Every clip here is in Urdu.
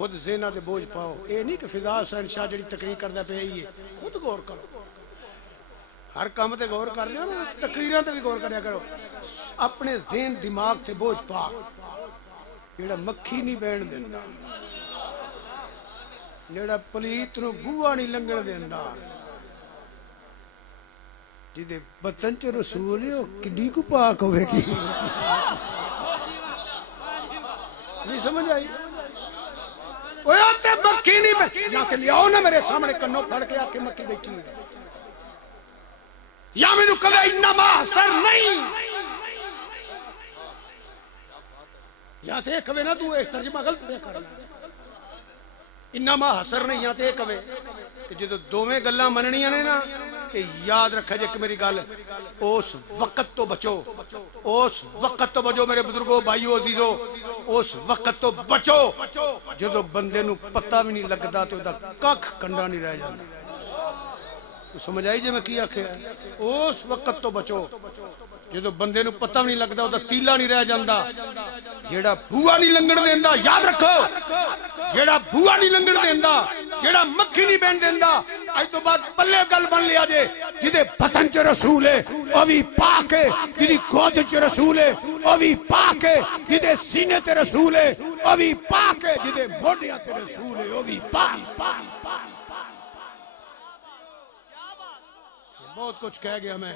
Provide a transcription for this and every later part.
خود ذہنہ دے بوجھ پاؤ. اے نہیں کہ فضا حسین شاہ جڑی تقریر کردا پیا ہے خود غور کرو. ہر کام تے غور کر لیا نا, تقریراں تے بھی غور کریا کرو. اپنے ذہن دماغ تے بوجھ پا جڑا مکھی نہیں بہن دیندا, جڑا پلیت نو بوہا نہیں لنگن دیندا, جدے بطن چ رسول ہے کڈی کو پاک ہوے گی. نہیں سمجھ آئی؟ اوے تے مکھی نہیں یا کہ لیاؤ نا میرے سامنے کنوں پھڑ کے آ کے مکھی بیٹھی ہے, یا مینوں کہے انما اثر نہیں, یا تے کہے نا تو ایک ترجمہ غلط پہ کرنا, انما حسر نہیں, یا تے کہے کہ جدو دوویں گلاں مننیاں نے نا تے یاد رکھا جے کہ میری گل اس وقت تو بچو, اس وقت تو بچو میرے بزرگوں بھائیو عزیزو, اس وقت تو بچو جدو بندے نو پتہ بھی نہیں لگدا تے دا ککھ کنڈا نہیں رہ جاندا. سمجھ آئی جے میں کی آکھیا؟ اس وقت تو بچو جدو بندے نو پتہ نہیں لگدا او دا تیلا نہیں رہ جاندا. جیڑا بوہا نہیں لنگن دیندا, یاد رکھو, جیڑا بوہا نہیں لنگن دیندا, جیڑا مکھی نہیں بہن دیندا, اج تو بعد پلے گل بن لیا جے جدے بطن چ رسول ہے او وی پاک ہے, جدی گود چ رسول ہے او وی پاک ہے, جدے سینے تے رسول ہے او وی پاک ہے, جدے موڈیاں تے رسول ہے او وی پاک. بہت کچھ کہہ گیا میں,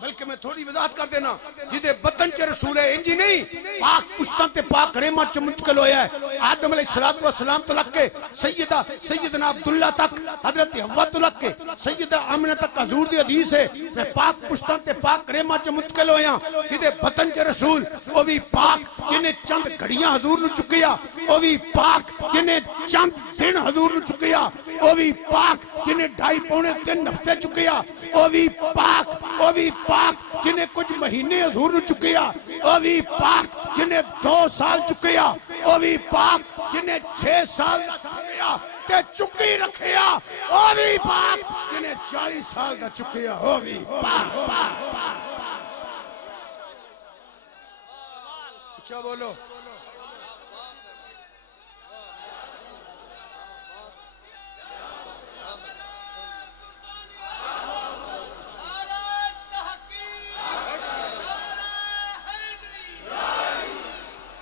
بلکہ میں تھوڑی وضاحت کر دینا. جدے بطن چ رسول ہے انجی نہیں, پاک پشتاں تے پاک ریما چ منتقل ہویا ہے. آدم علیہ الصلوۃ والسلام تو لگ کے سیدنا عبداللہ تک, حضرت حوا تو لگ کے سیدہ آمنہ تک حضور دی حدیث ہے میں پاک پشتاں تے پاک ریما چ منتقل ہویا. جدے بطن چ رسول او بھی پاک جنے چند گھڑیاں حضور نو چکیا, او بھی پاک جنے چند دن حضور نو چکیا, او بھی پاک جنے 2.5 پونے 3 ہفتے چکیا, او بھی پاک, او بھی پاک جنہیں کچھ مہینے حضور نو چکیا, او بھی پاک جنہیں 2 سال چکیا, او بھی پاک جنہیں 6 سال دا چکیا تے چکی رکھیا, او بھی پاک جنہیں 40 سال دا چکیا, او بھی پاک. اچھا بولو,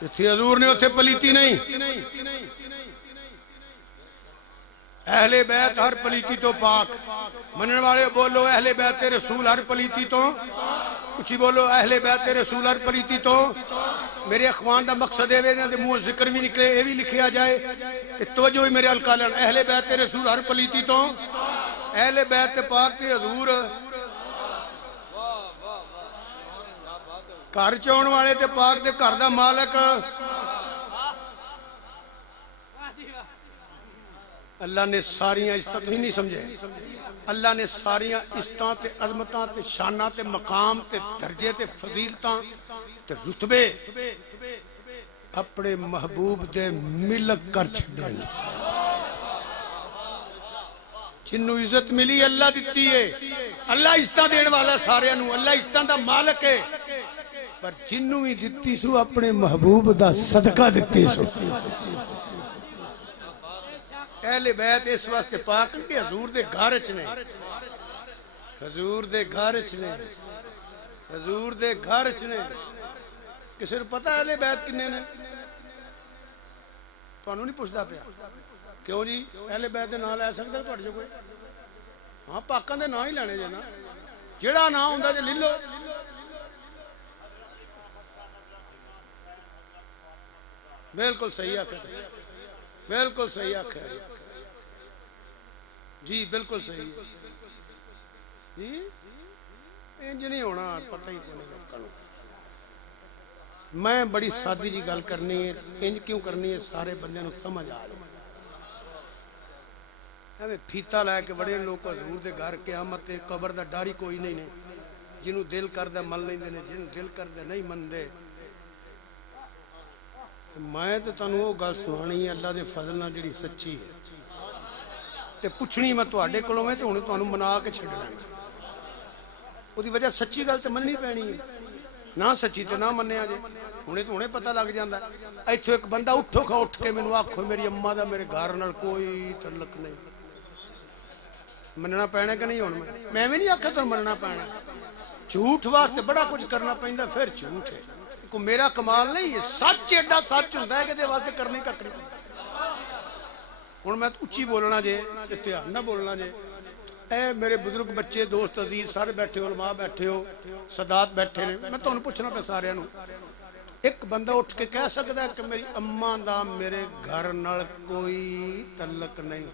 اتھے حضور نے اتھے پلیتی نہیں. اہل بیت ہر پلیتی تو پاک. منن والے بولو اہل بیت رسول ہر پلیتی تو, اچھی بولو اہل بیت رسول ہر پلیتی تو. میرے اخوان دا مقصد ہے دے منہ ذکر بھی نکلے, اے بھی لکھیا جائے کہ توجہ میرے الکالن. اہل بیت رسول ہر پلیتی تو, اہل بیت پاک تے حضور گھر چون والے تے پاک دے گھر دا مالک اللہ نے ساریاں عزتاں تھی نہیں سمجھے, اللہ نے ساریاں عزتاں تے عظمتاں تے شاناں تے مقام تے درجے تے فضیلتاں تے رتبے اپنے محبوب دے ملک کر چھڈے. جنوں عزت ملی اللہ دتی ہے, اللہ عزتاں دین والا سارے نو, اللہ عزتاں دا مالک ہے, پر جنوں ہی دتی سو اپنے محبوب دا صدقہ دتی سو. اہل بیت اس واسطے پاک کہ حضور دے گھر وچ نے, حضور دے گھر وچ نے, حضور دے گھر وچ نے. کسے نوں پتہ اہل بیت کنے نے؟ تانوں نہیں پوچھدا پیا کیوں جی؟ اہل بیت دے نام لے سکدا تہاڈے جو کوئی؟ ہاں پاکاں دے نام ہی لینے جے نا, جیڑا نام ہوندا جے لے لو. بالکل صحیح آخر, بالکل صحیح آخر جی, بالکل صحیح جی. انج نہیں ہونا, پتہ ہی نہیں. میں بڑی سادی جی گل کرنی ہے, انج کیوں کرنی ہے سارے بندے نو سمجھ آ جائے. ایویں پھیتا لے کے بڑے لوگ حضور دے گھر قیامت تے قبر دا ڈر ہی کوئی نہیں نے. جنوں دل کردا من لیندے نے, جنوں دل کردا نہیں مندے. میں تے تانوں او گل سنانی ہے اللہ دے فضل نال جڑی سچی ہے تے پوچھنی میں تواڈے کولوں ہے تے ہن تانوں منا کے چھڈنا. او دی وجہ سچی گل تے مننی پینی ہے, نہ سچی تے نہ منیا جے. ਹੁਣੇ ਪਤਾ ਲੱਗ ਜਾਂਦਾ। ਇੱਥੋਂ ਇੱਕ ਬੰਦਾ ਉੱਠ ਕੇ ਮੈਨੂੰ ਆਖੋ ਮੇਰੀ ਅੰਮਾ ਦਾ ਮੇਰੇ ਘਰ ਨਾਲ ਕੋਈ ਤਲਕ ਨਹੀਂ, ਮੰਨਣਾ ਪੈਣਾ ਕਿ ਨਹੀਂ? ਹੁਣ ਮੈਂ ਵੀ ਨਹੀਂ ਆਖਿਆ ਤੁਹਾਨੂੰ ਮੰਨਣਾ ਪੈਣਾ। ਝੂਠ واسطے بڑا کچھ کرنا پیندا پھر جھوٹ ہے کو میرا کمال نہیں ہے سچ ایڈا سچ ہوندا ہے کہ دے واسطے کرنے کا کرے ہن میں اچھی بولنا جے دھیان نہ بولنا جے اے میرے بزرگ بچے دوست عزیز سارے بیٹھے ہو علماء بیٹھے ہو سادات بیٹھے نے میں تانوں پوچھنا پہ سارے نوں ایک بندہ اٹھ کے کہہ سکدا ہے کہ میری اماں دا میرے گھر نال کوئی تعلق نہیں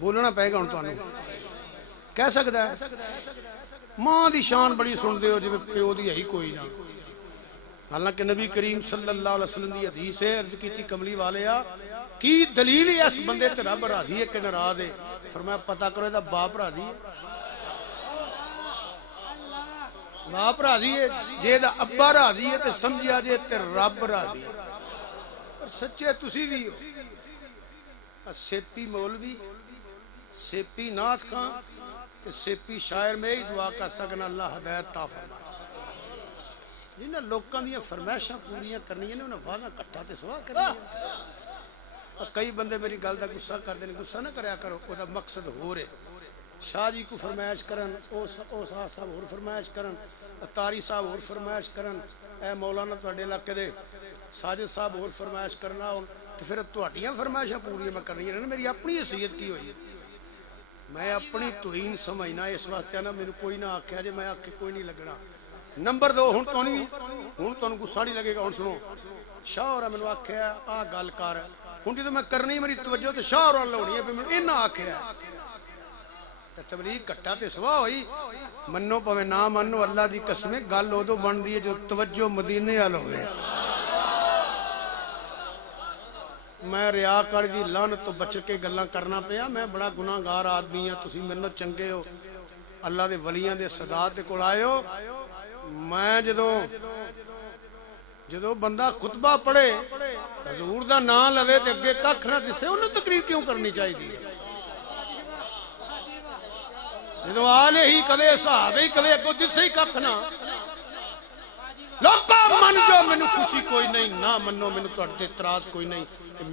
بولنا پے گا ہن تانوں کہہ سکدا ہے ماں دی شان بڑی سن دے ہو جی پیو دی ہے کوئی نہ حالانکہ نبی کریم صلی اللہ علیہ وسلم دی حدیث ہے عرض کیتی کملی والیا کی دلیل ہے اس بندے تے رب راضی ہے کہ ناراض ہے فرمایا پتہ کرو دا باپ راضی ہے باپ راضی ہے جے دا ابا راضی ہے تے سمجھیا جے تے رب راضی ہے اور سچے تسی بھی ہو سیپی مولوی سیپی نعت خان سیپی شاعر میں ہی دعا کر سکنا اللہ ہدایت عطا فرما جنہاں لوکاں دی فرمائشاں پوریاں کرنیاں نے انہاں وعدہ کٹھا تے سوا کرنی کئی بندے میری گل دا غصہ کر دے غصہ نہ کریا کرو او دا مقصد ہو رہے شاہ جی کو فرمائش کرن او صاحب اور فرمائش کرن اتاری صاحب اور فرمائش کرن اے مولانا تواڈے علاقے دے ساجد صاحب اور فرمائش کرنا تے پھر تواڈیاں فرمائشاں پوریاں میں کرنیاں نے میری اپنی حیثیت کی ہوئی میں اپنی توہین سمجھنا اس واسطے نا میرے کوئی نہ آکھیا جے میں آکھے کوئی نہیں لگنا نمبر 2 ہن تانوں غصہ نہیں لگے گا ہن سنو شاہ اور مینوں آکھیا آ گل کر ہن جے میں کرنی میری توجہ تے شاہ اور لونی ہے میں انہاں آکھیا تے تبلیغ کٹا تے سوا ہوئی منو پویں نہ منو اللہ دی قسم گل اودوں بندی ہے جو توجہ مدینے ال ہوے میں ریاکار دی لعنت تو بچ کے گلاں کرنا پیا میں بڑا گناہگار آدمی ہاں تسی میرے چنگے ہو اللہ دے ولیاں دے صدات دے کول آئے ہو میں جدوں بندہ خطبہ پڑھے حضور دا نام لوے تے اگے ککھ نہ دسے انہوں تقریر کیوں کرنی چاہیے جدوں آلے ہی کدے صحابے ہی کدے اگوں دسے ہی ککھ نہ لوکاں من جو مینوں خوشی کوئی نہیں نہ منو مینوں تہاڈے تے اعتراض کوئی نہیں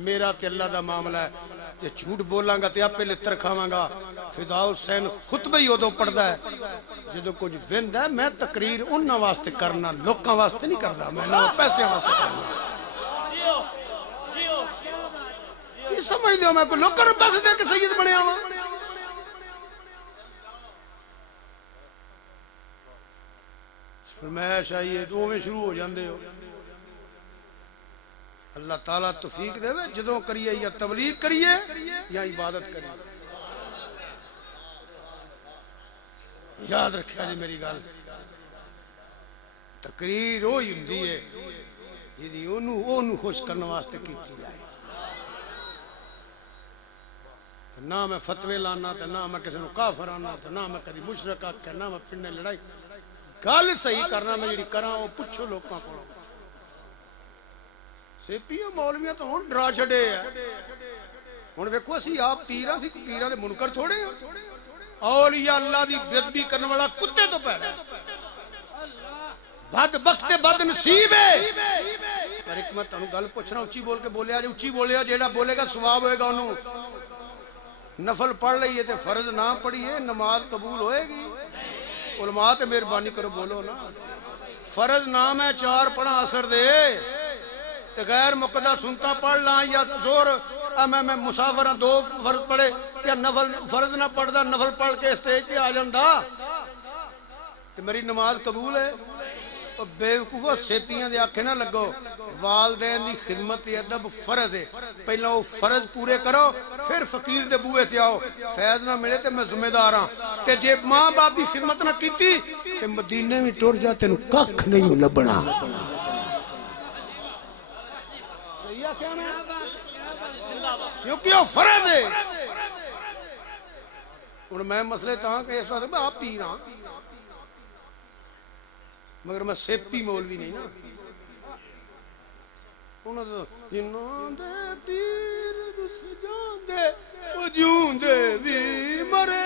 میرا تے اللہ دا معاملہ ہے تے جھوٹ بولاں گا تے آپے لتر کھاواں گا فداء حسین خطبہ ہی اودوں پڑھدا ہے جدوں کچھ ویندا ہے میں تقریر انہاں واسطے کرنا لوکاں واسطے نہیں کردا میں نہ پیسے واسطے کرنا کی سمجھ لو میں کوئی لوکاں نوں پیسے دے کے سید بنیا ہاں فرمائش آئیے دوویں شروع ہو جاندے ہو اللہ تعالیٰ توفیق دے جدوں کریے یا تبلیغ کریے یا عبادت کریے یاد رکھیا جی میری گل تقریر وہی ہوندی ہے جدی اونوں خوش کرنے واسطے کیتی جائے نہ میں فتوی لانا تے نہ میں کسی نوں کافر آنا تے نہ میں کدی مشرک آکھیا نہ میں پنڈے لڑائی گل صحیح کرنا میں جڑی کراں او پوچھو لوکاں کولوں سیپیاں مولویاں تو ہن ڈرا چھڑے ہے ہن ویکھو اسی آپ پیراں سی پیراں دے منکر تھوڑے ہیں اولیاء اللہ دی بےادبی کرنے والا کتے تو پیدا بد بخت بد نصیب ہے پر ایک میں تانوں گل پوچھنا اچھی بول کے بولیا جے اچھی بولیا جیڑا بولے گا ثواب ہوئے گا انہوں نفل پڑھ لئیے تے فرض نہ پڑھیے نماز قبول ہوئے گی علماء تے مہربانی کرو بولو نا فرض نام ہے 4 پڑھا اثر دے غیر مقدہ سنتا پڑھ لاں یا زور میں مسافر 2 فرض پڑھے یا نفل فرض نہ پڑھدا نفل پڑھ کے اسٹیج پہ آ جاندا کہ میری نماز قبول ہے او بیوقوفو سیپیاں دے آکھے نہ لگو والدین دی خدمت ادب فرض ہے پہلا وہ فرض پورے کرو پھر فقیر دے بوئے تے آؤ فیض نہ ملے تے میں ذمہ دار ہاں تے جے ماں باپ دی خدمت نہ کیتی تے مدینے وچ ٹر جا تینوں ککھ نہیں لبنا کیونکہ وہ فرض ہے ہن میں مسئلے تاں کہ اس واسطے آپ پیر ہاں مگر میں سیپی مولوی نہیں نا انہاں جنہاں دے پیر دس جاندے او جوندے وی مرے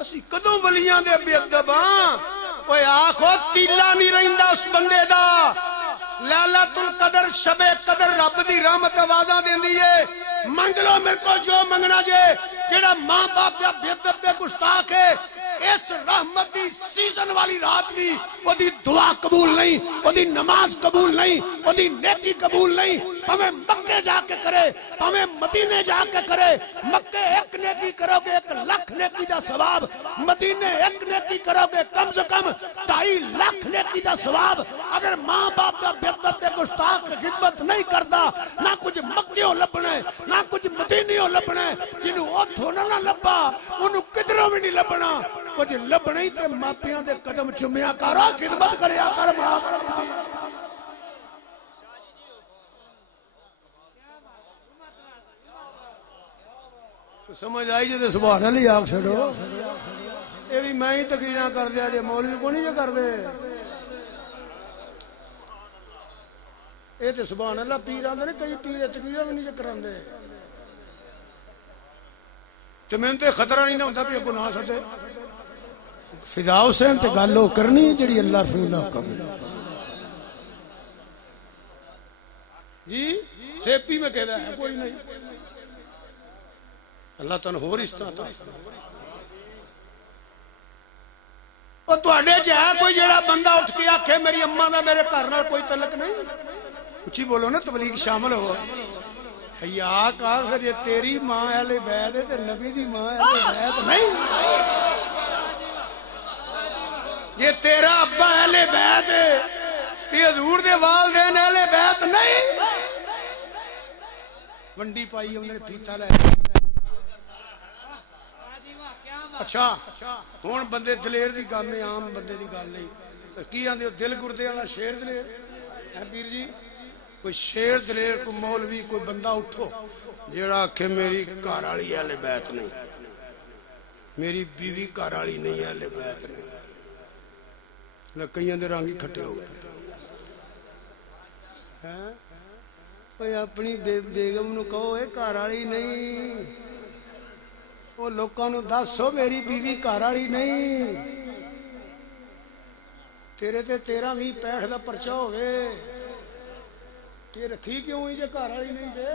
اسی کدوں ولیاں دے بے ادب ہاں اوے آخو تیلا نہیں رہندا اس بندے دا لیلۃ القدر شب قدر رب دی رحمت آوازاں دیندی ہے منگ لو میرے کو جو منگنا جے جڑا ماں باپ دا بے ادب تے گستاخ ہے اس رحمت دی سیزن والی رات بھی وہ دی دعا قبول نہیں وہ دی نماز قبول نہیں وہ دی نیکی قبول نہیں ہمیں مکے جا کے کرے ہمیں مدینے جا کے کرے مکے ایک نیکی کرو گے 1,00,000 نیکی دا ثواب مدینے ایک نیکی کرو گے کم سے کم 2.5 لاکھ نیکی دا ثواب اگر ماں باپ دا بے ادب تے گستاخ خدمت نہیں کرتا نہ کچھ مکیوں لبنا ہے نہ کچھ مدینیوں لبنا ہے جنہوں اوتھوں نہ لبا انہوں کدھروں بھی نہیں لبنا کچھ لبنا ہی تے ماپیاں دے قدم چومیا کر خدمت کریا کر ماں سمجھ آئی جے سبحان اللہ آگ چھڑو یہ بھی میں ہی تقریراں کر دیا جے مولوی کو نہیں جے کر دے یہ تے سبحان اللہ پیر آندے نے کئی پیر تقریراں بھی نہیں جے کراندے تے میں تے خطرہ نہیں نہ ہوندا بھی گناہ سٹے فدا حسین تے گل او کرنی جڑی اللہ رسول دا حکم جی سیپی میں کہدا ہے کوئی نہیں اللہ تعالی ہور اس طرح او تواڈے چ ہے کوئی جڑا بندہ اٹھ کے آکھے میری اماں دا میرے گھر نال کوئی تعلق نہیں اچھی بولو نا تبلیغ شامل ہو حیا کر پھر یہ تیری ماں اہل بیت ہے تے نبی دی ماں اہل بیت نہیں یہ تیرا ابا اہل بیت ہے تے حضور دے والدین اہل بیت نہیں ونڈی پائی انہوں نے پیتا لے اچھا ہوں بندے دلیر دی گل نہیں عام بندے دی گل نہیں کی آندے دل گردے والا شیر دلیر ہے پیر جی کوئی شیر دلیر کوئی مولوی کوئی بندہ اٹھو جیڑا آکھے میری گھر والی اہل بیت نہیں میری بیوی گھر والی نہیں اہل بیت نہیں کئی دے رنگ ہی کھٹے ہو گئے اپنی بیگم نو کہو اے گھر والی نہیں وہ لوکاں نو دسو میری بیوی گھر والی نہیں تیرے تے 13-20-65 دا پرچہ ہوئے یہ رکھی کیوں ہوئی جے گھر والی نہیں دے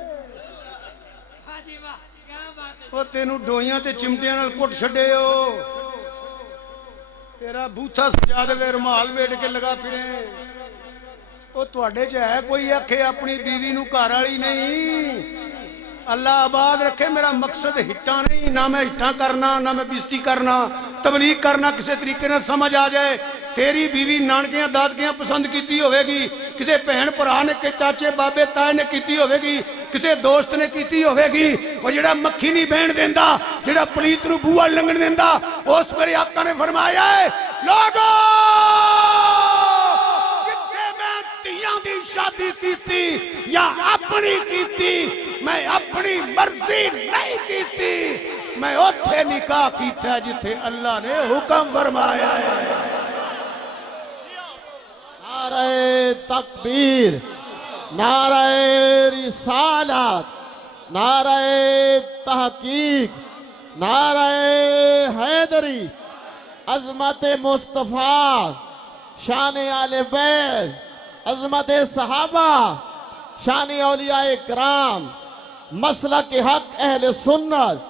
وہ تینوں ڈوئیاں تے چمٹیاں نال کٹ چھڈے ہو تیرا بوتھا سجا دے رومال ویڑ کے لگا پھرے وہ تواڈے چ ہے کوئی آکھے اپنی بیوی نو گھر والی نہیں اللہ آباد رکھے میرا مقصد ہٹا نہیں نہ میں ہٹا کرنا نہ میں بےزتی کرنا تبلیغ کرنا کسی طریقے نہ سمجھ آ جائے تیری بیوی نانکیاں دادکیاں پسند کیتی ہوئے گی کسی بہن بھرا نے چاچے بابے تائے نے کیتی ہوئے گی کسی دوست نے کیتی ہوئے گی وہ جڑا مکھی نہیں بہن دیندا جڑا پلیت نو بوہا لنگن دیندا اس میرے آقا نے فرمایا ہے لوگو جتنے میں تیاں دی شادی کیتی یا اپنی کیتی میں اپنی مرضی نہیں کیتی میں اوتھے نکاح کیتا جتھے اللہ نے حکم فرمایا ہے نعرہ تکبیر نعرہ رسالت نعرہ تحقیق نعرہ حیدری عظمت مصطفیٰ شان آل بیت عظمت صحابہ شان اولیاء کرام مسلک حق اہل سنت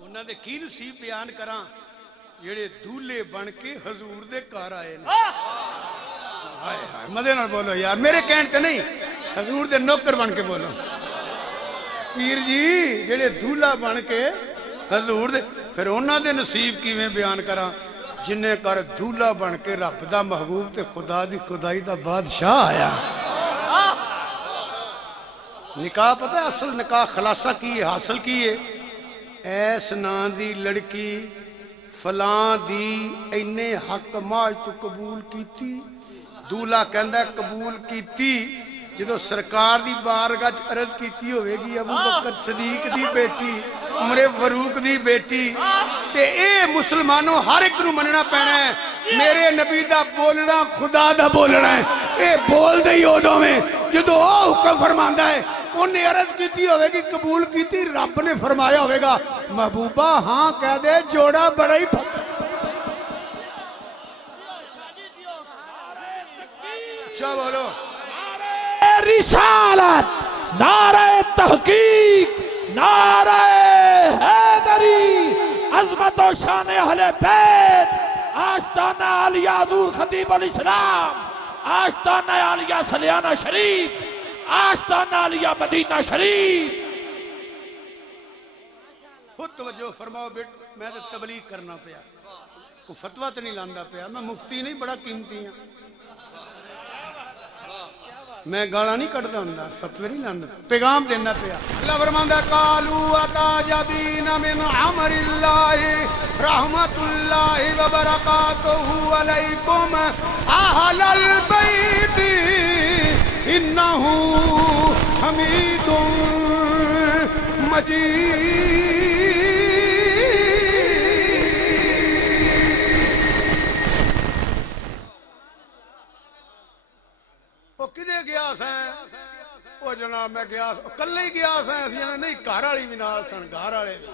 انہاں دے کی نصیب بیان کراں جڑے دولے بن کے حضور دے گھر آئے نے ہائے ہائے مدے نال بولو یار میرے کہن تے نہیں حضور دے نوکر بن کے بولو پیر جی جڑے دولا بن کے حضور دے پھر انہاں دے نصیب کیویں بیان کراں جنہیں کر دولا بن کے رب دا محبوب تے خدا دی خدائی دا بادشاہ آیا نکاح پتہ ہے اصل نکاح خلاصہ کی ہے حاصل کی ہے ایس نا دی لڑکی فلاں دی اینے حق ماج تو قبول کیتی دولا کہندہ قبول کیتی جدو سرکار دی بارگاہ عرض کیتی ہوئے گی ابو بکر صدیق دی بیٹی عمر فاروق دی بیٹی تے اے مسلمانوں ہر ایک نو مننا پینا ہے میرے نبی دا بولنا خدا دا بولنا ہے اے بول دے ہی ادوں میں جدو او حکم فرماندا ہے انہیں عرض کیتی ہوئے گی قبول کیتی رب نے فرمایا ہوئے گا محبوبہ ہاں کہہ دے جوڑا بڑا ہی اچھا بولو. رسالت، نعرہ تحقیق، نعرہ حیدری، عظمت و شان اہل بیت، آستانہ عالیہ حضور خطیب الاسلام، آستانہ عالیہ سلیانہ شریف، آستانہ عالیہ مدینہ شریف. خود توجہ فرماؤ بیٹ. میں تو تبلیغ کرنا پیا, کوئی فتویٰ تو نہیں لاندا پیا. میں مفتی نہیں, بڑا قیمتی ہوں. میں گالا نہیں کٹدا ہوندا, فتوی نہیں لاندا, پیغام دینا پیا. اللہ فرماندا ہے قالوا اتعجبین من امر اللہ رحمت اللہ وبرکاتہ علیکم اہل البیت انہ حمید مجید. وہ کدے گیا سیں, وہ جناب میں گیا کلے ہی گیا سیں. اسی نہیں گھر والی بھی نال سن, گھر والے بھی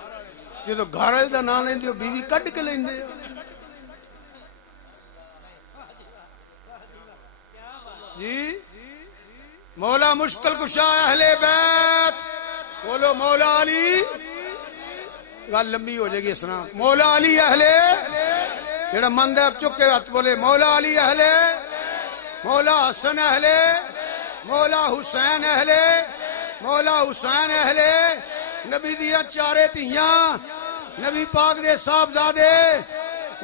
جدو گھر والے دا نام لیندے بیوی کڈ کے لیندے. جی مولا مشکل کشا اہل بیت, بولو مولا علی. گل لمبی ہو جائے گی اس طرح. مولا علی اہل, جڑا مند ہے چک کے ہاتھ بولے مولا علی اہل, مولا حسن اہل, مولا حسین اہل, مولا حسین اہل. نبی دیا چارے تیاں, نبی پاک دے صاحبزادے,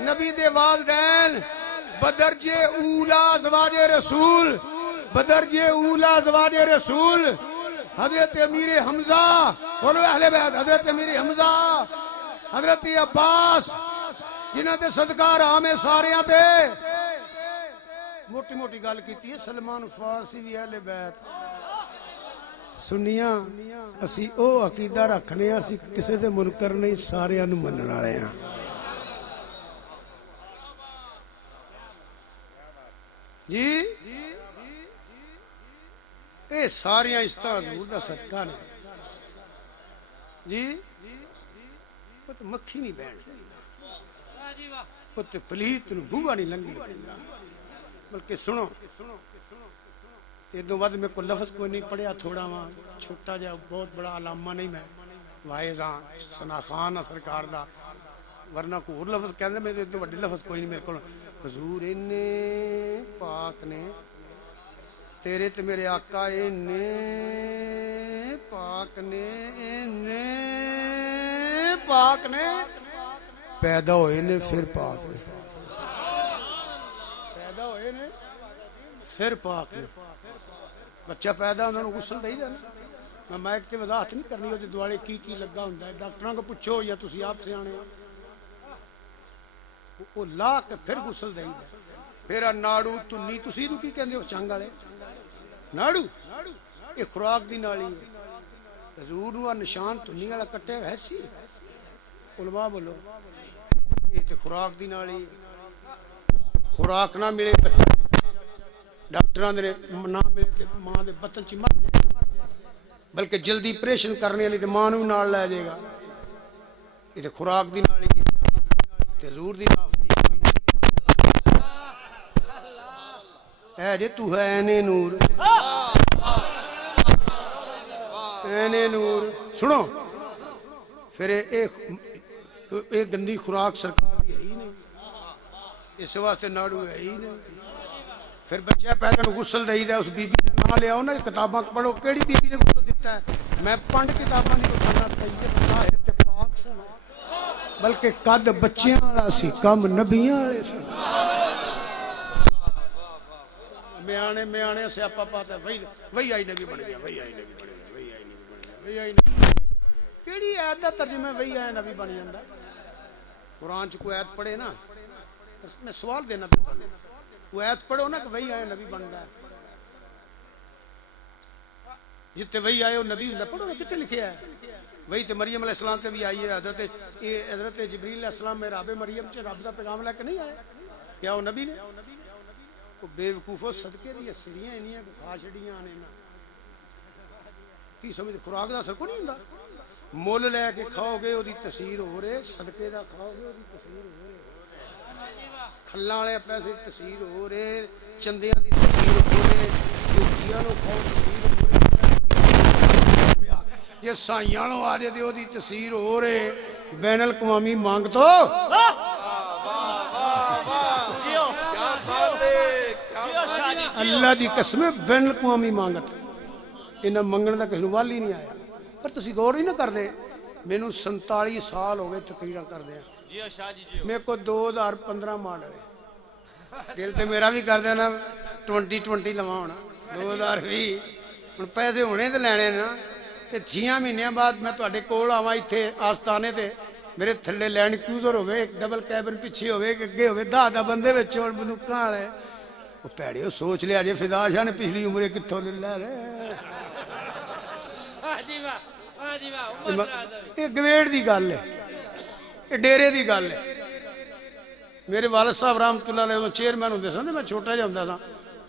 نبی دے والدین, بدرجے اولا ازواج رسول, بدرجے اولا ازواج رسول, حضرت امیر حمزہ, بولو اہل بیت, حضرت امیر حمزہ, حضرت عباس, جنہاں تے صدقہ رحمے ساریاں تے. موٹی موٹی گل کیتی ہے. سلمان فارسی بھی اہل بیت. سنیاں اسی او عقیدہ رکھنے ہیں, اسی کسے دے منکر نہیں, ساریاں نو منن والے ہاں. جی اے ساریاں عزتاں حضور دا صدقہ نے. جی وہ تے مکھی نہیں بہن دیندا, وہ تے پلیت نو بوہا نہیں لنگن دیندا. بلکہ سنو, ادو ود میں کوئی لفظ کوئی نہیں پڑھیا, تھوڑا وہاں چھوٹا جا, بہت بڑا علامہ نہیں, میں واعظ ہاں, سناخان ہاں سرکار دا, ورنہ کوئی اور لفظ کہندے میں ادو وڈے لفظ کوئی نہیں میرے کو. حضور اینے پاک نے, تیرے تے میرے آقا اینے پاک نے, اینے پاک نے, پیدا ہوئے نے پھر پاک نے, پیدا ہوئے نے پھر پاک نے. بچہ پیدا ہونا غسل دے جانا. میں مائک تے وضاحت نہیں کرنی, وہ دوالے کی لگا ہوندا ہے, ڈاکٹراں کو پوچھو یا تسی آپ سیانے ہو. وہ لا کے پھر غسل دے دا. پھر ناڑو تنی تسی نو کی کہندے ہو, چنگ والے ناڑو, یہ خوراک دی نالی ہے. حضور نو نشان تنی والا کٹے ہے سی. علماء بولو یہ تے خوراک دی نالی. خوراک نہ ملے بچہ, ڈاکٹراں دے نہ ملے تے ماں دے بطن چ مر جائے, بلکہ جلدی آپریشن کرنے والی تے ماں نو نال لے جائے گا. یہ تے خوراک دی نالی تے حضور دی نافرمانی. اے جے تو ہے اینے نور, اینے نور. سنو پھر ایک گندی خوراک سرکار دی ہے ہی نہیں, اس واسطے ناڑو ہے ہی نہیں. پھر بچہ پیدا نو غسل دئی دا, اس بی بی دا نام لیاؤ نا, کتاباں پڑھو کیڑی بی بی نے غسل دیتا ہے. میں 5 کتاباں نہیں پڑھنا, طیب طاہر تے پاک سن, بلکہ قد بچیاں والا سی, کم نبیاں والے سن. میانے سے آپ پاتا وہی آئی نبی بن گیا, وہی آئی نبی بن گیا, وہی آئی نبی بن گیا, وہی آئی نبی. کیڑی آیت دا ترجمہ وہی آئے نبی بن جاندا. قرآن چ کوئی آیت پڑھے نا, میں سوال دینا پہ, کوئی آیت پڑھو نا کہ وہی آئے نبی بندا ہے. جتے وہی آئے وہ نبی ہوندا, پڑھو نا کتے لکھیا ہے. وہی تے مریم علیہ السلام تے بھی آئی ہے. حضرت جبریل علیہ السلام میں رب مریم چ رب دا پیغام لے کے نہیں آئے, کیا وہ نبی نے؟ وہ بے وقوفو صدقے دی سریاں انیاں کو کھا چھڑیاں نے نا, کی سمجھ خوراک دا اثر کو نہیں ہوندا. مول لے کے کھاؤ گے وہ تاثیر ہو رہے, صدقے دا کھاؤ گے وہ تاثیر ہو رہے, کھلاں والے پیسے تاثیر ہو رہے, چندیاں دی تاثیر ہو رہے, یہ سائیاں لو آ جائے دی تسیر ہو رہے بین الاقوامی مانگ تو اللہ دی قسم بین الاقوامی مانگت انہاں منگن دا کسی وال ہی نہیں آیا پر تسی غور ہی نہ کر دے میں نو 47 سال ہو گئے تقریرا کر دیا میں کو 2015 ماڈل ہے دل تے میرا بھی کر دینا 2020 لواں ہونا 2020 ہن پیسے ہونے تے لینے نا تے 6 مہینے بعد میں تواڈے کول آواں ایتھے آستانے تے میرے تھلے لینڈ کروزر ہوے ایک ڈبل کیبن پیچھے ہوے ایک اگے ہوے 10 بندے وچ اور بندوقاں والے وہ پیڑے سوچ لیا جے فضا شاہ نے پچھلی عمرے کتھوں لے رہے یہ گویڑ دی گل ہے یہ ڈیرے دی گل ہے میرے والد صاحب رحمت اللہ علیہ چیئرمین ہوندے سن تے میں چھوٹا جہا ہوندا سا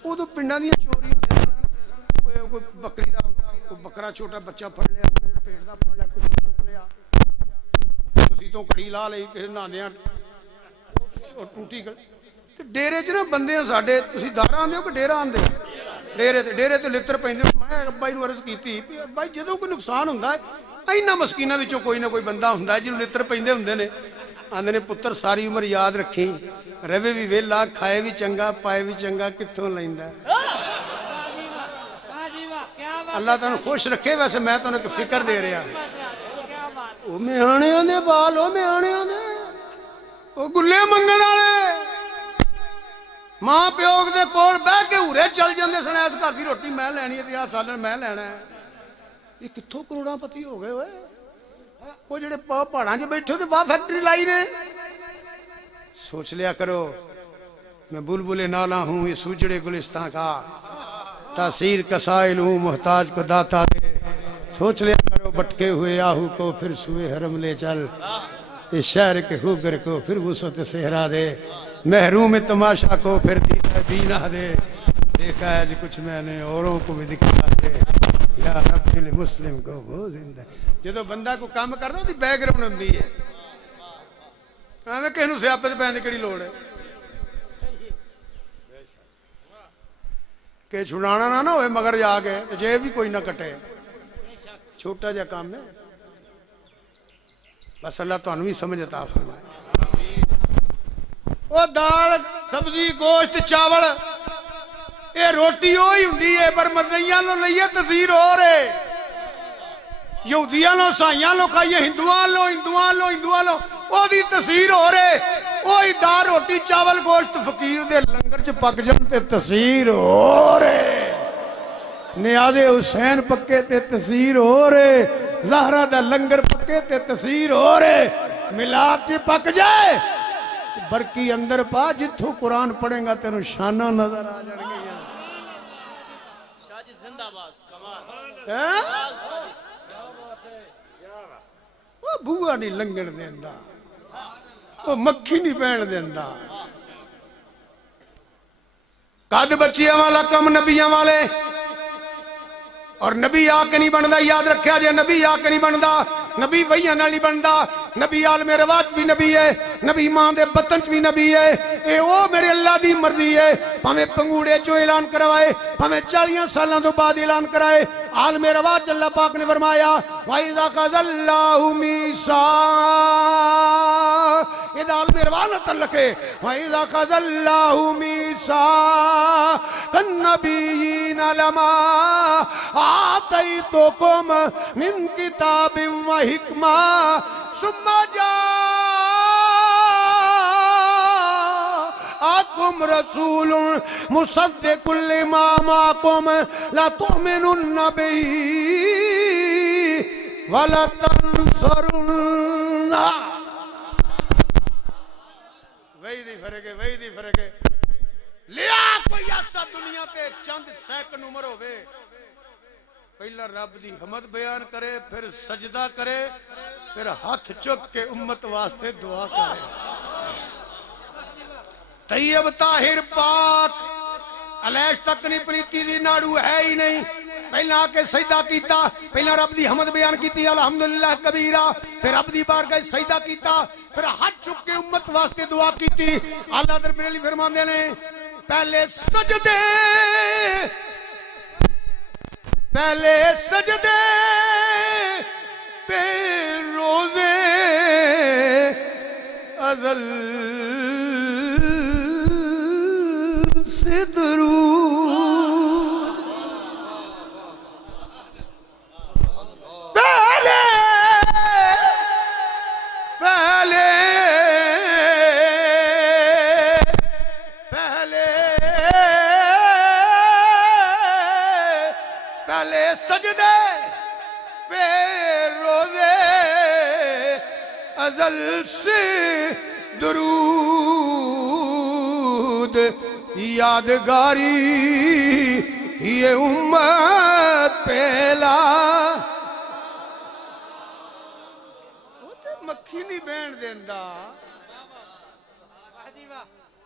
ادو پنڈاں دیاں چوری ہوندیاں کوئی بکری دا کوئی بکرا چھوٹا بچہ پھڑ لیا پیٹ دا پھڑ لیا کچھ چک لیا اسی تو کڑی لا لئی کسے ناندیاں اور ٹوٹی گل ڈیرے چ نا بندے ساڈے تسی دارا آندے ہو کہ ڈیرا آندے ڈیرے تے لتر پیندے میں ابا جی نوں عرض کیتی بھائی جدوں کوئی نقصان ہوندا ہے ایناں مسکیناں وچوں کوئی نہ کوئی بندہ ہوندا ہے جنوں لتر پیندے ہوندے نے آندے نے پتر ساری عمر یاد رکھی روے بھی ویلا کھائے بھی چنگا پائے بھی چنگا کتھوں لیندا اللہ تعالیٰ خوش رکھے ویسے میں تو ایک فکر دے رہا او میاںیاں دے بال او میاںیاں دے او گلے منگن والے ماں پیو دے کول بہ کے ہورے چل جاندے سن اس گھر دی روٹی میں لینی ہے تے آ سالن میں لینا ہے یہ کتھوں کروڑاں پتی ہو گئے ہوئے وہ جڑے پہاڑاں 'چ بیٹھے تے واہ فیکٹری لائی نے سوچ لیا کرو میں بلبل نالا ہوں اس اجڑے گلستان کا تاثیر کا سائل ہوں محتاج کو داتا دے سوچ لیا کرو بٹکے ہوئے آہو کو پھر سوئے حرم لے چل اس شہر کے خوگر کو پھر وسعت صحرا دے محروم تماشا کو پھر دینا دے دیکھا ہے جی کچھ میں نے اوروں کو بھی دکھا دے یا رب دل مسلم کو وہ زندہ جدو بندہ کو کام کرنا دی بیک گراؤنڈ ہوندی ہے میں کہیں نو سیاپے تے پین دی کیڑی لوڑ ہے کہ چھڑانا نہ ہوئے مگر جا کے جے بھی کوئی نہ کٹے چھوٹا جا کام ہے بس اللہ تو انہوں ہی سمجھ عطا فرمائے وہ دال سبزی گوشت چاول اے روٹی ہوئی ہوندی ہے پر مدیاں لو لئیے تذیر ہو رہے یہودیاں لو سائیاں لو کھائیے ہندوان لو او دی تذیر ہو رہے اوہی دال روٹی چاول گوشت فقیر دے لنگر چ پک جان تے تذیر ہو رہے نیاز حسین پکے تے تذیر ہو رہے زہرہ دا لنگر پکے تے تذیر ہو رہے ملاد چ پک جائے برکی اندر پا جتھو قرآن پڑھیں گا تینو شانہ نظر آ جڑ گئی شاہ جی زندہ باد کمال وہ بوہ نہیں لنگن دیندہ وہ مکھی نہیں پہن دیندہ قد بچیاں والا کم نبیاں والے اور نبی آ کے نہیں بندہ یاد رکھیا جے نبی آ کے نہیں بندہ نبی وہیاں نال نہیں بندہ نبی عالم رواج بھی نبی ہے نبی ماں دے بطن چ بھی نبی ہے اے او میرے اللہ دی مرضی ہے ہمیں پنگوڑے چو اعلان کروائے ہمیں 40 سالاں تو بعد اعلان کرائے عالم رواج اللہ پاک نے فرمایا وَإِذَا قَضَى اللَّهُ مِيثَاقَ یہ عالم رواج نہ تعلق ہے وَإِذَا قَضَى اللَّهُ مِيثَاقَ النَّبِيِّينَ لَمَا آتَيْتُكُم مِّن كِتَابٍ وَحِكْمَةٍ ثم جاءكم رسول مصدق لما معكم لتؤمنن به ولتنصرن وہی دی فرق ہے لیا کوئی ایسا دنیا تے چند سیکنڈ عمر ہوئے پہلا رب دی حمد بیان کرے پھر سجدہ کرے پھر ہاتھ چک کے امت واسطے دعا کرے طیب طاہر پاک علیش تک نہیں پریتی دی ناڑو ہے ہی نہیں پہلا آکے سجدہ کیتا پہلا رب دی حمد بیان کیتی الحمدللہ کبیرہ پھر رب دی بارگاہ سجدہ کیتا پھر ہاتھ چک کے امت واسطے دعا کیتی اللہ در بریلی فرماندے نے پہلے سجدے پہلے سجدے پہ روزے ازل سے درود پہلے سجدے پہ روزے ازل سے درود یادگاری یہ امت پہلا مکھی نہیں بین دیندہ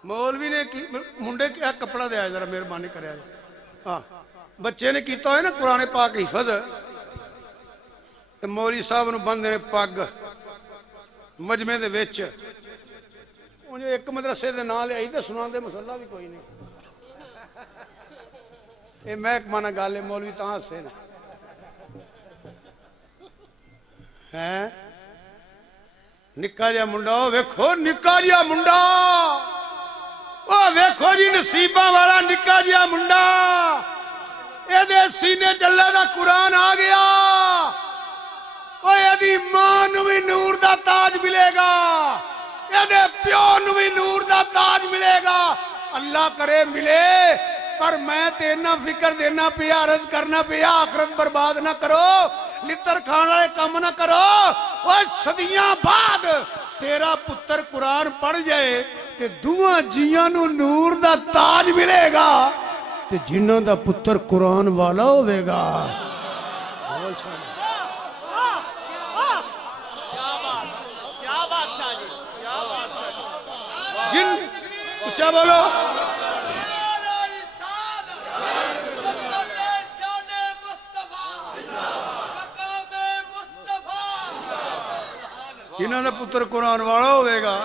مولوی نے منڈے کیا کپڑا دیا ذرا مہربانی کریا ہاں بچے نے کیتا ہوئے نا قرآن پاک حفظ مولوی صاحب نو بندے نے پگ مجمع دے وچ انہیں ایک مدرسے دے نام لے آئی تے سنان دے مسلح بھی کوئی نہیں اے میں ایک مانا گالے مولوی تاں سے نا نکا جا منڈا ویکھو نکا جا منڈا ویکھو جی نصیبہ والا نکا جا منڈا ایدے سینے چلے دا قرآن آ گیا ایدی ماں نوی نور دا تاج ملے گا ایدے پیو نوی نور دا تاج ملے گا اللہ کرے ملے پر میں تینا فکر دینا پہ عرض کرنا پہ آخرت برباد نہ کرو لتر کھان والے کام نہ کرو صدیاں بعد تیرا پتر قرآن پڑھ جائے کہ دعا جیاں نو نور دا تاج ملے گا تے جنہاں دا پتر قرآن والا ہوئے گا جن اچھا بولو جنہاں دا پتر قرآن والا ہوئے گا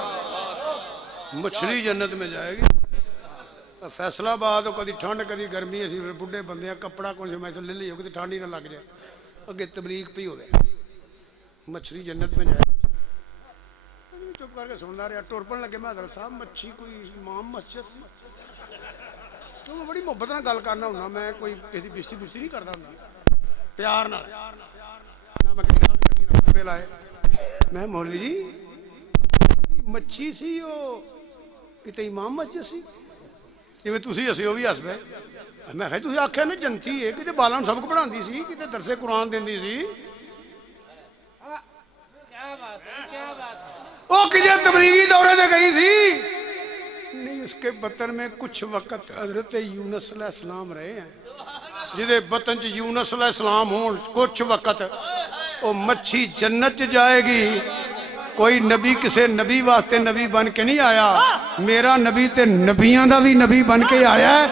مچھلی جنت میں جائے گی فیصلہ بات ہو کدی ٹھنڈ کدی گرمی اسی بڑھے بندے ہیں کپڑا کون سے میں تو لے لیو کدی ٹھنڈ ہی نہ لگ جائے اگے تبلیغ پہ ہوئے مچھلی جنت میں جائے چپ کر کے سننا رہا ٹورپن لگے میں حضرت صاحب مچھی کوئی امام مسجد سی تو میں بڑی محبت نہ گل کرنا ہونا میں کوئی کسی بستی بستی نہیں کرتا ہونا پیار نہ میں کسی گل کرنی نہ پہ لائے میں مولوی جی مچھی سی وہ کتے امام مسجد سی جی تسی اسی وہ بھی ہس پے میں کہا تسی آکھیا نا جنتی ہے کتے بالاں نوں سبق پڑھاندی سی کتے درس قرآن دیندی سی وہ کجے تبلیغی دورے دے گئی سی نہیں اس کے بطن میں کچھ وقت حضرت یونس علیہ السلام رہے ہیں جدے بطن چ یونس علیہ السلام ہون کچھ وقت وہ مچھی جنت جائے گی کوئی نبی کسے نبی واسطے نبی بن کے نہیں آیا میرا نبی تے نبیاں دا بھی نبی بن کے آیا ہے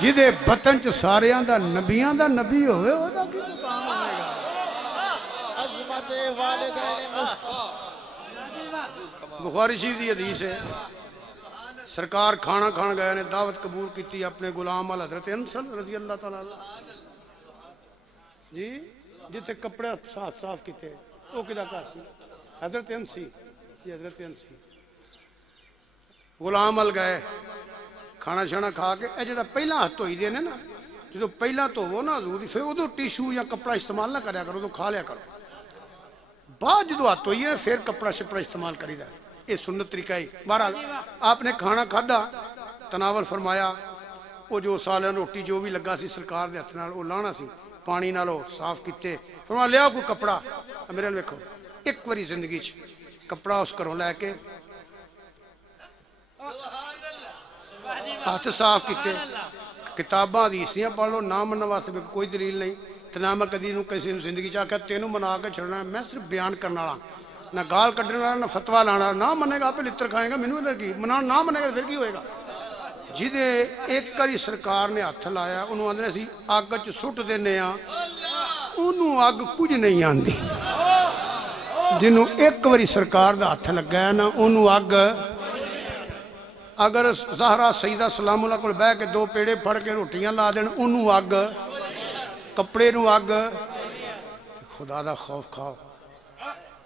جدے بطن چ ساریاں دا نبیاں دا نبی ہوئے ہو دا کی مقام ہوئے گا عظمت والدین مصطفیٰ بخاری شریف دی حدیث ہے سرکار کھانا کھان گئے نے دعوت قبول کیتی اپنے غلام والا حضرت انسل رضی اللہ تعالیٰ جی جتے کپڑے صاف صاف کیتے وہ کدا کہا سی حضرت انسی جی حضرت انسی غلام ال گئے کھانا شانا کھا کے اے جڑا پہلا ہاتھ ہوئی دے نا جو پہلا تو وہ نا حضور پھر ادو ٹیشو یا کپڑا استعمال نہ کریا کرو تو کھا لیا کرو بعد جدو ہاتھ ہوئی ہے پھر کپڑا شپڑا استعمال کری دا یہ سنت طریقہ ہی بہرحال آپ نے کھانا کھادا تناول فرمایا وہ جو سالن روٹی جو بھی لگا سی سرکار دے ہاتھ نال وہ لانا سی پانی نالو صاف کیتے فرمایا لیا کوئی کپڑا میرے نال ویکھو ایک واری زندگی چ کپڑا اس کروں لے کے ہاتھ صاف کیتے کتاباں حدیثیاں پڑھ لو نہ مننے واسطے کوئی دلیل نہیں تے نہ میں کدی نوں کسی نوں زندگی چ آکھیا تینوں منا کے چھڑنا میں صرف بیان کرنے والا نہ گال کڈنے والا نہ فتوا لانا نہ منے گا پہ لتر کھائے گا مینوں ادھر کی منا نہ منے گا پھر کی ہوئے گا جدے ایک کری سرکار نے ہاتھ لایا انہوں آندے اسی اگ چ سٹ دینے ہاں انہوں اگ کچھ نہیں آندی جنہوں ایک واری سرکار دا ہاتھ لگا ہے نا انہوں اگ اگر زہرا سیدہ سلام اللہ کو بہ کے دو پیڑے پھڑ کے روٹیاں لا دین انہوں اگ کپڑے نو اگ خدا دا خوف کھاؤ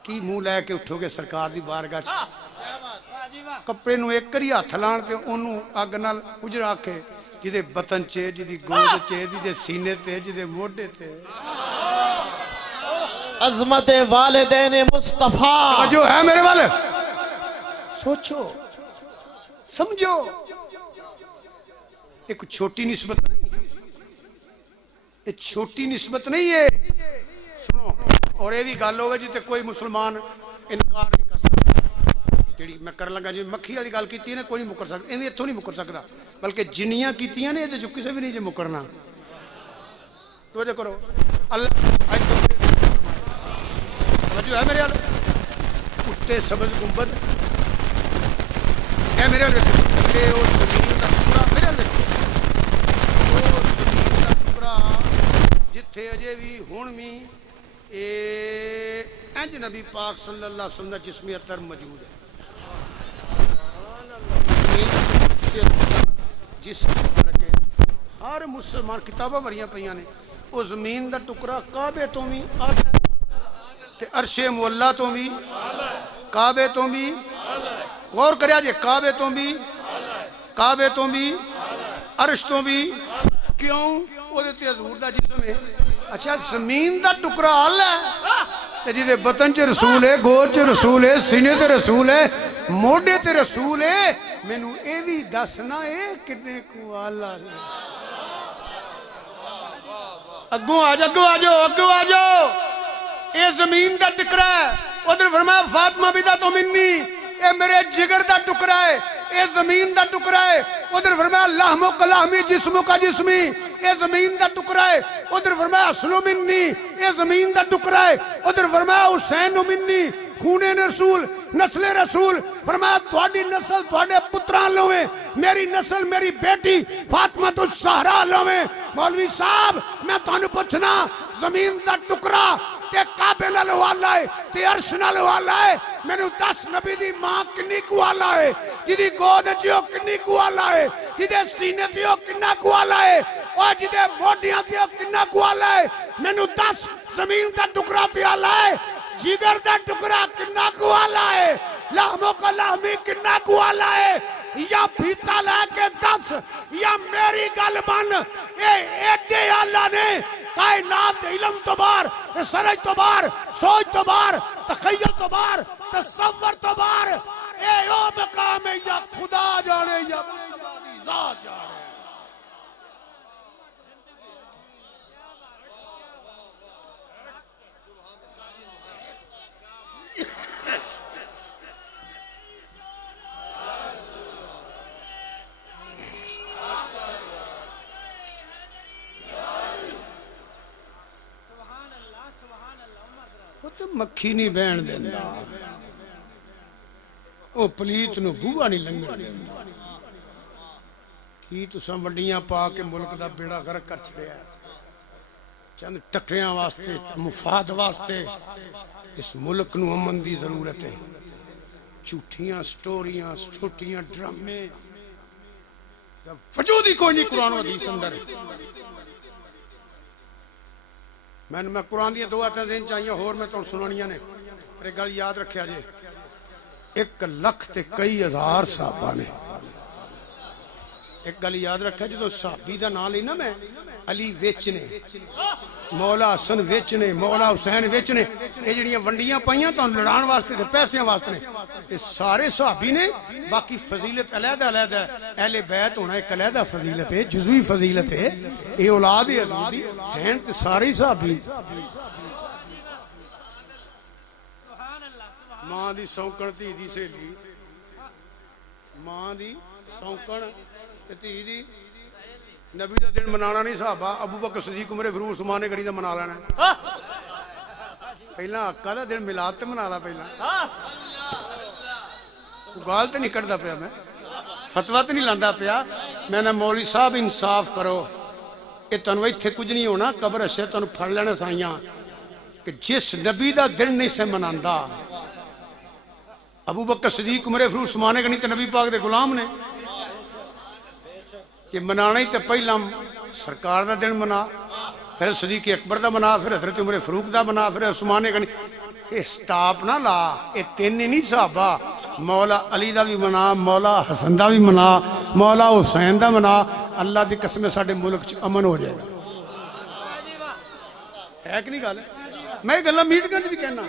کی منہ لے کے اٹھو گے سرکار دی بارگاہ چ کپڑے نو ایک کری ہاتھ لان تے اونوں اگ نال اجڑا کے جدے بطن چے جدی گود چے جدے سینے تے جدے موڈے تے عظمت والدین مصطفیٰ جو ہے میرے والے سوچو سمجھو ایک چھوٹی نسبت نہیں ایک چھوٹی نسبت نہیں ہے سنو اور یہ بھی گل ہوگی جیتے کوئی مسلمان انکار نہیں کر سکتا جیڑی میں کر لگا جی مکھی والی گل کیتی ہے نا کوئی نہیں مکر سکتا ایویں اتوں نہیں مکر سکتا بلکہ جنیاں کیتیاں نے یہ جو کسی بھی نہیں جو مکرنا توجہ کرو اللہ جو ہے میرے حال اٹھتے سبز گنبد اے میرے حال اے او زمین دا ٹکڑا میرے حال او زمین دا ٹکڑا جتھے اجے بھی ہن بھی اے انج نبی پاک صلی اللہ علیہ وسلم جسمی اثر موجود ہے جسم لگے ہر مسلمان کتاباں بھریاں پیاں نے او زمین دا ٹکڑا کعبے تو بھی تے عرش مولا تو بھی کعبے تو بھی غور کریا جے کعبے تو بھی عرش تو بھی کیوں او دے تے حضور دا جسم ہے اچھا زمین دا ٹکڑا اللہ ہے تے جدے بطن چ رسول ہے گور چ رسول ہے سینے تے رسول ہے موڈے تے رسول ہے مینوں اے وی دسنا اے کنے کو اللہ ہے اگوں آ جاؤ اے زمین دا ٹکڑا ہے ادھر فرمایا فاطمہ بیدہ تو منی اے میرے جگر دا ٹکڑا ہے اے زمین دا ٹکڑا ہے ادھر فرمایا لحمو کا لحمی جسمو کا جسمی اے زمین دا ٹکڑا ہے ادھر فرمایا اصلو منی اے زمین دا ٹکڑا ہے ادھر فرمایا حسین منی خونے رسول نسل رسول فرمایا تھوڑی نسل تھوڑے پتران لویں میری نسل میری بیٹی فاطمہ تو زہرا لویں مولوی صاحب میں تانوں پوچھنا زمین دا ٹکڑا تے کعبے نال والا ہے تے عرش نال والا ہے مینوں 10 نبی دی ماں کنی کو والا ہے جدی گود چیو کنی کو والا ہے جدے سینے تیو کنا کو والا ہے اور جدے موڈیاں تیو کنا کو والا ہے مینوں 10 زمین دا ٹکڑا پہ والا ہے جگر دا ٹکڑا کنا کو والا ہے لحموں کا لحمی کنا کو والا ہے یا پھیتا لے کے 10 یا میری گل بن اے ایڈے اللہ نے کائنات علم تو بار سرج تو بار سوچ تو بار تخیل تو بار تصور تو بار اے او مقام ہے یا خدا جانے یا مصطفیٰ دی ذات جانے مکھی نہیں بہن دینا او پلیت نو بوہا نہیں لنگن دینا کی تساں وڈیاں پا کے ملک دا بیڑا غرق کر چھڑیا چند ٹکریاں واسطے مفاد واسطے اس ملک نو امن دی ضرورت ہے جھوٹیاں سٹوریاں چھوٹیاں ڈرامے وجود ہی کوئی نہیں قرآن و حدیث اندر میں قرآن دیا 2 آیتاں ذہن چاہیے اور میں تانوں سنانیاں نے پر گل یاد رکھیا جے 1 لاکھ تے کئی ہزار صحابہ نے ایک گل یاد رکھا جدو صحابی دا نام لینا میں علی ویچنے مولا حسن ویچنے مولا حسین ویچنے یہ جڑیاں ونڈیاں پائیاں تو لڑان واسطے تے پیسیاں واسطے نے یہ سارے صحابی نے باقی فضیلت علیحدہ علیحدہ اہل بیت ہونا ایک علیحدہ فضیلت ہے جزوی فضیلت ہے یہ اولاد علی ہیں تے سارے صحابی ماں دی سونکن تھی دی سہیلی ماں دی سونکن تھی دی نبی دا دن منانا نہیں صحابہ ابو بکر صدیق عمر فاروق عثمان نے گھڑی دا منا لینا پہلا آقا دا دن میلاد تے منا لا پہلا تو گال تے نہیں کٹدا پیا میں فتویٰ تے نہیں لاندا پیا میں نے مولوی صاحب انصاف کرو اے تانوں ایتھے کچھ نہیں ہونا قبر اشے تانوں پھڑ لینا سائیاں کہ جس نبی دا دن نہیں سے مناندا ابو بکر صدیق عمر فاروق عثمان نے گھڑی تے نبی پاک دے غلام نے کہ منانا ہی تے پہلا سرکار دا دن منا پھر صدیق اکبر دا بنا، پھر حضرت عمر فاروق دا بنا، پھر عثمان غنی. یہ سٹاپ نہ لا، یہ تین نہیں صحابہ. مولا علی دا بھی منا، مولا حسن دا بھی منا، مولا حسین دا منا. اللہ دی قسم ساڈے ملک چ امن ہو جائے گا. ہے کہ نہیں گل؟ میں گلا میٹنگاں چ بھی کہنا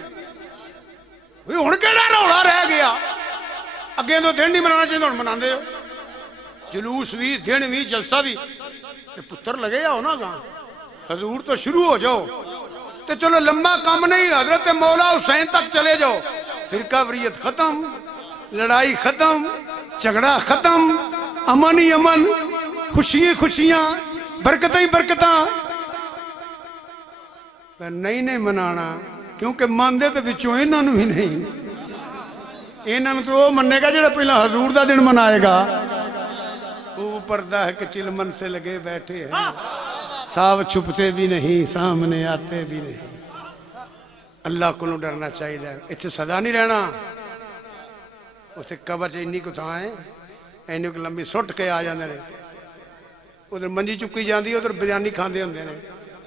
ہن کیڑا رولا رہ گیا. اگے تو دن نہیں منانا چاہیے، ہن مناندے ہو. جلوس بھی، دن بھی، جلسہ بھی. پتر لگے جاؤ نا گاں، حضور تو شروع ہو جاؤ. تو چلو لمبا کام نہیں، حضرت مولا حسین تک چلے جاؤ. فرقہ وریت ختم، لڑائی ختم، جھگڑا ختم، امن ہی امن، خوشی خوشیاں، برکتیں ہی برکتاں. نہیں منانا، کیونکہ ماندے تو بچوں انہوں نے بھی نہیں. انہوں تو وہ مننے گا جڑا پہلا حضور دا دن منائے گا. اوپر دا ہے کہ چلمن سے لگے بیٹھے ہیں، صاحب چھپتے بھی نہیں، سامنے آتے بھی نہیں. اللہ کو ڈرنا چاہیے. اتنے سدا نہیں رہنا. اتنے قبر چ اینی کو تھان ہے، اینی کو لمبی سٹ کے آ جاندے نے. ادھر منجی چکی جاندی، ادھر بریانی کھاندے ہوندے نے.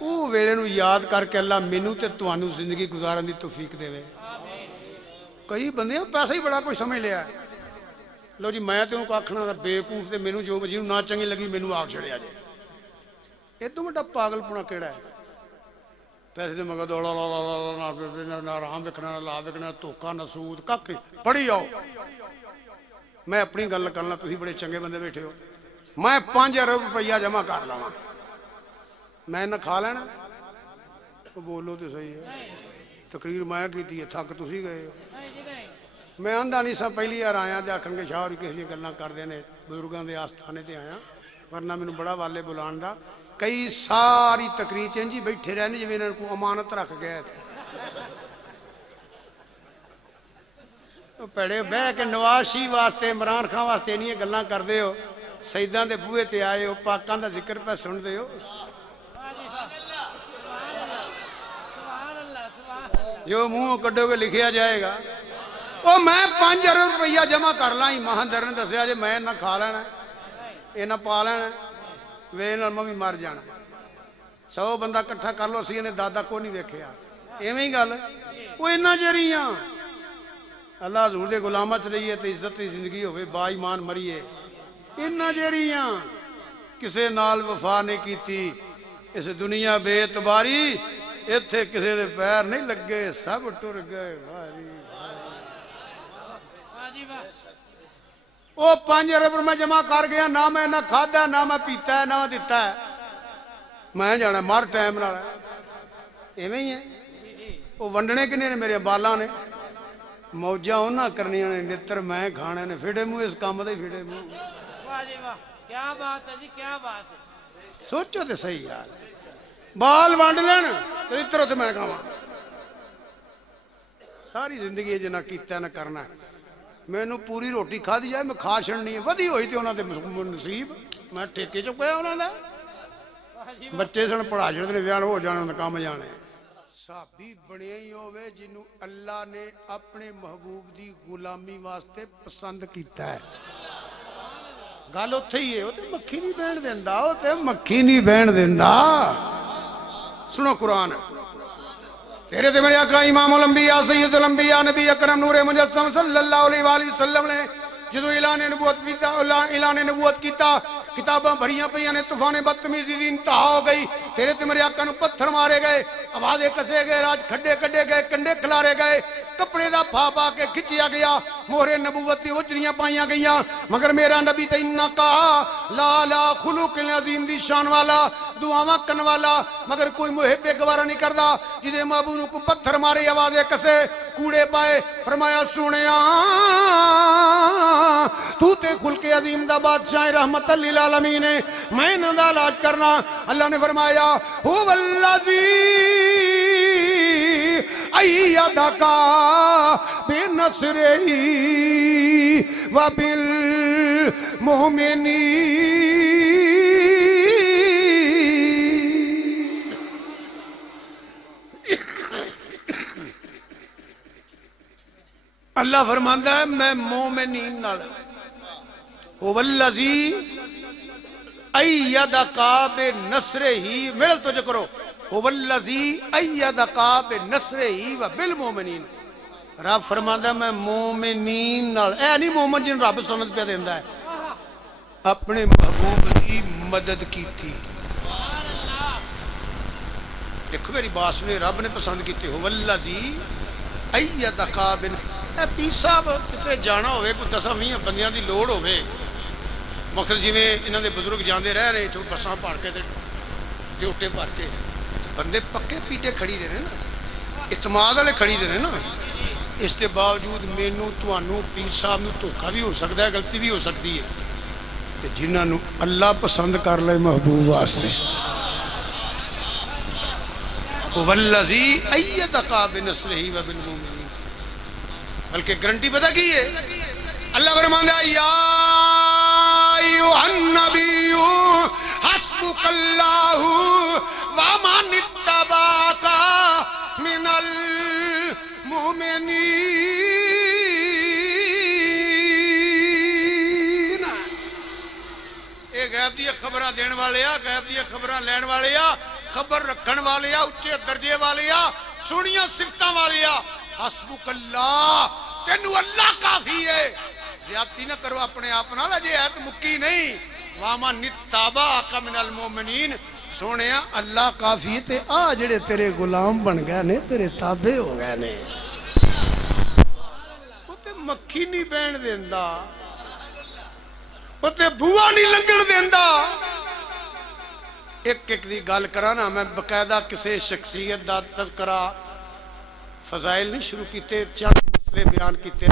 وہ ویلے نو یاد کر کے اللہ مینوں تے تانوں زندگی گزارن دی توفیق دے. کئی بندے پیسہ ہی بڑا کوئی سمجھ لیا. لو جی میں تو آخنا بےوقوف تے مینوں جو جی نہ چنگی لگی مینوں آگ چڑھیا جائے. ادو بڑا پاگل پنا کیڑا ہے؟ پیسے دے مگر دوڑا نہ آرام وکھنا، نہ لا وکھنا، دھوکا نہ سود، کھ پڑھی آؤ. میں اپنی گل کرنا، تسی بڑے چنگے بندے بیٹھے ہو. میں 5 ارب روپیہ جمع کر لواں، میں نہ کھا لینا. بولو تو صحیح ہے. تقریر میں کی تھک تسی گئے ہو. میں آندا نہیں سا پہلی بار آیا تو آخر کے شاہ اور کسی گلاں کرتے ہیں، بزرگوں کے آستانے تے آیا. ورنہ مینوں بڑا والے بلان دا. کئی ساری تقریر چنج ہی بیٹھے رہنے جی انہوں کو امانت رکھ گئے تھے. پیڑے بہ کے نواز شریف واسطے، عمران خان واسطے نہیں گلاں کرتے ہو. سیداں دے بوئے تے آئے ہو، پاکاں دا ذکر پہ سنتے ہو. جو منہ کڈو گے لکھیا جائے گا. او میں 5 ارب روپیہ جمع کر لاں. مہاندر نے دسیا جی میں نہ کھا لینا، یہ نہ پا لینا، وے نال میں بھی مر جانا. 100 بندہ کٹھا کر لو، سی نے دادا کو نہیں ویکھیا. ایویں ہی گل وہ اینا جری ہاں. اللہ حضور دے غلاماں چ رہیے تے عزت دی زندگی ہوے، با ایمان مریے. اینا جری ہاں کسے نال وفا نہیں کیتی. اس دنیا بے اعتباری، ایتھے کسے دے پیر نہیں لگے، سب ٹر گئے. وہ 5 ارب میں جمع کر گیا، نہ میں نہ کھادا، نہ میں پیتا ہے، نہ میں دیتا ہے. میں جانا مر ٹائم نال. ایویں ہی ہے. وہ ونڈنے کنے نے میرے بالاں نے، موجاں انہاں کرنیاں نے، نتر میں کھانے نے. پھڑے منہ اس کام دے پھڑے منہ. کیا بات ہے جی، کیا بات ہے. سوچو تے صحیح یار. بال ونڈ لین تے اترو تے میں کھاواں. ساری زندگی جنہ کیتا نہ کرنا ہے. مینوں پوری روٹی کھا دی جائے میں کھا چھڑنی ہے. ودی ہوئی تے انہاں دے نصیب، میں ٹھیکے چکیا انہاں دا. بچے سن پڑھا جڑے نے، ویاہ ہو جانے، کام جانے. صحابی بنیا ہی ہوئے جنہوں اللہ نے اپنے محبوب دی غلامی واسطے پسند کیتا ہے. گل اتھے ہی ہے. وہ تے مکھی نہیں بہن دیندا، وہ تے مکھی نہیں بہن دیندا. سنو قرآن. تیرے تے میرے آقا امام الانبیاء سید الانبیاء نبی اکرم نور مجسم صلی اللہ علیہ وآلہ وسلم نے جدو اعلان نبوت کیتا، کتاباں بھریاں پئیاں نے، طوفان بدتمیزی دی انتہا ہو گئی. تیرے تے میرے آقا نو پتھر مارے گئے، آوازیں کسے گئے، راج کھڈے کڈے گئے، کنڈے کھلارے گئے، کپڑے دا پھا پا کے کھچیا گیا، مہرے نبوت دی اجریاں پائیاں گئیاں. مگر میرا نبی تے انکا لا لا خلق عظیم دی شان والا، دعاواں کن والا، مگر کوئی محب گوارا نہیں کردا. جدے محبوب کو پتھر مارے، آوازیں کسے، کوڑے پائے. فرمایا سونیا تو تے خلق عظیم دا بادشاہ رحمت للعالمین ہے، میں انہاں دا علاج کرنا. اللہ نے فرمایا هو الذی ایدک بنصرہ وبالمؤمنین. اللہ فرماندا ہے میں مومنین نال. هو الذی ایدک بنصرہ، میرے توجہ کرو، والذی ایدک بنصرہ وبالمؤمنین، رب فرماتا میں مومنین نال، اے نہیں مومن جن رب سند پہ دیندا ہے، اپنے محبوب دی مدد کی تھی۔ دیکھو میری بات سنے، رب نے پسند کیتے ہو والذی ایدک بن، اے پیر صاحب کتے جانا ہوئے کوئی 10-20 بندیاں دی لوڑ ہوئے، مقصد جی میں انہاں دے بزرگ جاندے رہ رہے تو بساں پڑھ کے ڈیوٹے پڑھ کے بندے پکے پیٹے کھڑی دے رہے نا، اعتماد والے کھڑی دے رہے نا، اس کے باوجود مینوں تانوں پیر صاحب نوں دھوکا بھی ہو سکتا ہے، غلطی بھی ہو سکتی ہے، کہ جنہاں نوں اللہ پسند کر لے محبوب واسطے، والذی ایدک بنصرہ وبالمؤمنین، بلکہ گارنٹی پتہ کی ہے، اللہ فرماندا ہے یا ایھا النبی حسبک اللہ ومن اتبعک من المؤمنین۔ اے غیب دی خبراں دین والے آ، غیب دی خبراں لین والے آ، خبر رکھن والے آ، اچھے درجے والے آ، سونیاں صفتاں والے آ، حسبک اللہ، تینوں اللہ کافی ہے، زیادتی نہ کرو اپنے آپ نال، اجے ہے تو مکی نہیں، وَمَنِ اتَّبَعَكَ مِنَ الْمُؤْمِنِينَ، سونیا اللہ کافی ہے، تے آ جڑے تیرے غلام بن گئے نے، تیرے تابع ہو گئے نے، وہ تے مکھی نہیں بین دیندا، وہ تے بھوا نہیں لنگڑ دیندا۔ ایک دی گل کرانا، میں باقاعدہ کسی شخصیت دا تذکرہ فضائل نہیں شروع کیتے، چند مسئلے بیان کیتے۔